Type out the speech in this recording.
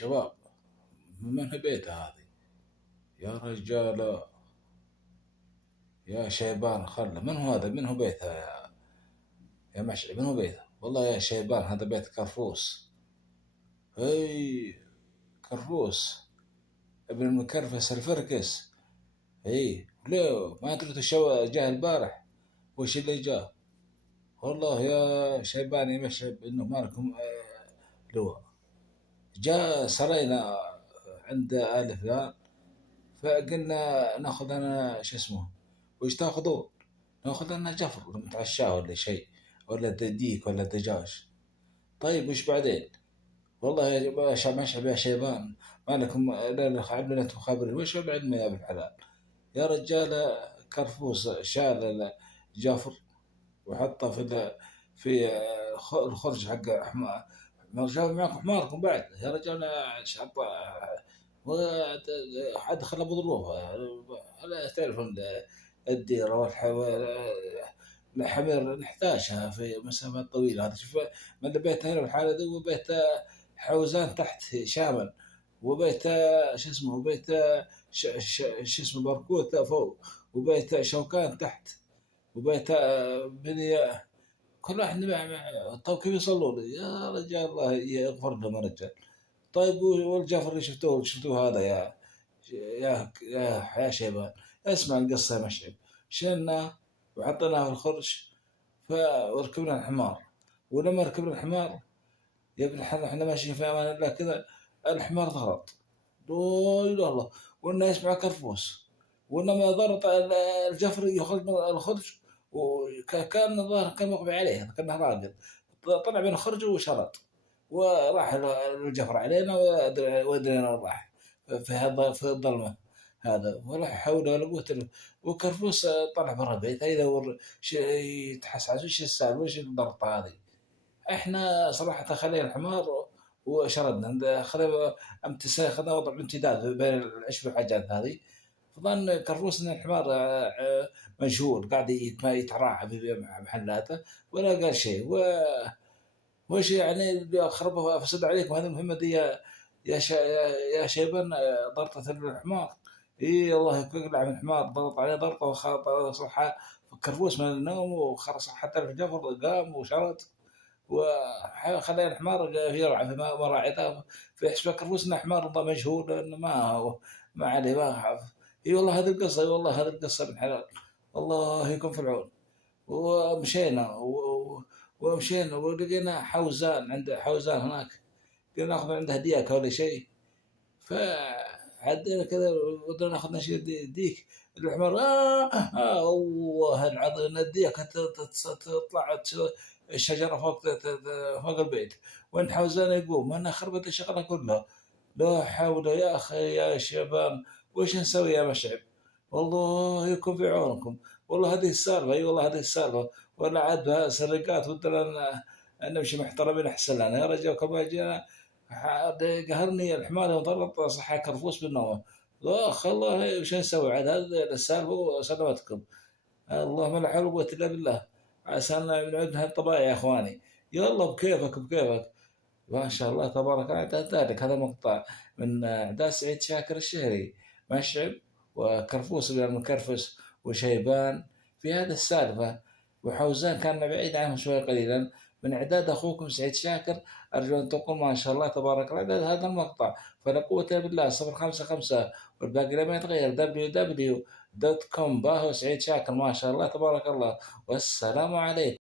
شباب، من بيته هذه؟ يا رجال، يا شيبان، خله من هو هذا؟ من هو بيته يا مشعل؟ من هو بيته؟ والله يا شيبان، هذا بيت كرفوس. اي، كرفوس ابن المكرفس الفركس. اي ليه ما درت شو جاء البارح؟ وش اللي جاء؟ والله يا شيبان يا مشعل انه مالكم لواء. جاء سرينا عند آل فلان، فقلنا ناخذ انا شو اسمه، وش تاخذون؟ ناخذ لنا جفر نتعشاه ولا شيء، ولا ديك ولا دجاج. طيب وش بعدين؟ والله يا باشا مشعل يا شيبان، ما لكم لا عندنا مخابرين؟ وش بعدنا يا ابن الحلال؟ يا رجال، كرفوس شال جفر وحطه في الخرج حق حمار. ما جاب معكم حماركم بعد يا رجال؟ حط حد خله بظروفه. لا تعرف الديره الحمير نحتاجها في مسافات طويله. هذا شوف، من بيت هنا الحاله ذي، وبيت حوزان تحت شامل، وبيت شو اسمه، وبيت شو اسمه بركوت فوق، وبيت شوكان تحت، وبيت بني. كل واحد طيب كيف يصلوا لي يا رجال؟ الله يغفر لهم يا رجال. طيب والجفر اللي شفتوه هذا يا شيبان، اسمع القصة يا مشعل. شلنا وحطيناه في الخرج، وركبنا الحمار. ولما ركبنا الحمار يا ابن الحلال، احنا ماشيين في امان الله كذا، الحمار ضغط. لا اله الا الله. والناس يسمع كرفوس، وانما ضغط الجفر يخرج من الخرج، وكان الظاهر كان مغمي عليه، كان راقد. طلع من الخرج وشرد، وراح الجفر علينا، ودرينا وين راح. في هذا في الظلمه هذا، ولا حول ولا قوه الا بالله. وكرفوس طلع برا البيت يدور يتحسس وش السالفه، وش الضغطه هذه. احنا صراحه خلينا الحمار وشردنا، خلينا خذنا وضع امتداد بين العشب والحاجات هذه. فظن كرفوس ان الحمار مجهول قاعد يتراعى في محلاته، ولا قال شيء. وش يعني اللي خربها فسد عليكم هذه المهمه دي يا شيبان؟ ضغطة الحمار. اي الله يقلع من الحمار، ضغط عليه ضغطه وخاط صح كرفوس من النوم، وخرس حتى الجفر قام وشرد، وخلى الحمار يرعى في مراعيته. في حسب كرفوس ان حمار ضا مجهول، لانه ما عليه ما خاف. اي والله هذه القصه، اي والله هذه القصه من حلال. الله يكون في العون. ومشينا ومشينا ولقينا حوزان، عند حوزان هناك، قلنا ناخذ عنده ديك ولا شيء. فعدينا كذا، ودنا ناخذ شيء ديك. الحمار الله العظيم، الديك تطلع الشجره فوق فوق البيت، وين حوزان يقوم، وانا خربت الشغله كلها. لا حول يا اخي يا شباب، وش نسوي يا مشعب؟ والله يكون في عونكم. والله هذه السالفه، اي والله هذه السالفه. ولا عاد سرقات، ودنا نمشي محترمين احسن لنا يا رجال. كما جينا قهرني الحمار يوم ضربت صحة كرفوس بالنوم. اخ الله وش نسوي عاد؟ هذا السالفه وسلامتكم. اللهم لا حول ولا قوه الا بالله. عسى ان نعود الطبائع يا اخواني. يلا بكيفك بكيفك. ما شاء الله تبارك الله. ذلك هذا مقطع من إعداد سعيد شاكر الشهري. مشعب وكرفوس بن المكرفس وشيبان في هذا السالفة، وحوزان كان بعيد عنه شوي قليلا. من إعداد أخوكم سعيد شاكر. أرجو أن تقول ما شاء الله تبارك الله إعداد هذا المقطع. فلا قوة إلا بالله. 055 والباقي لما يتغير www.com. باهو سعيد شاكر ما شاء الله تبارك الله. والسلام عليكم.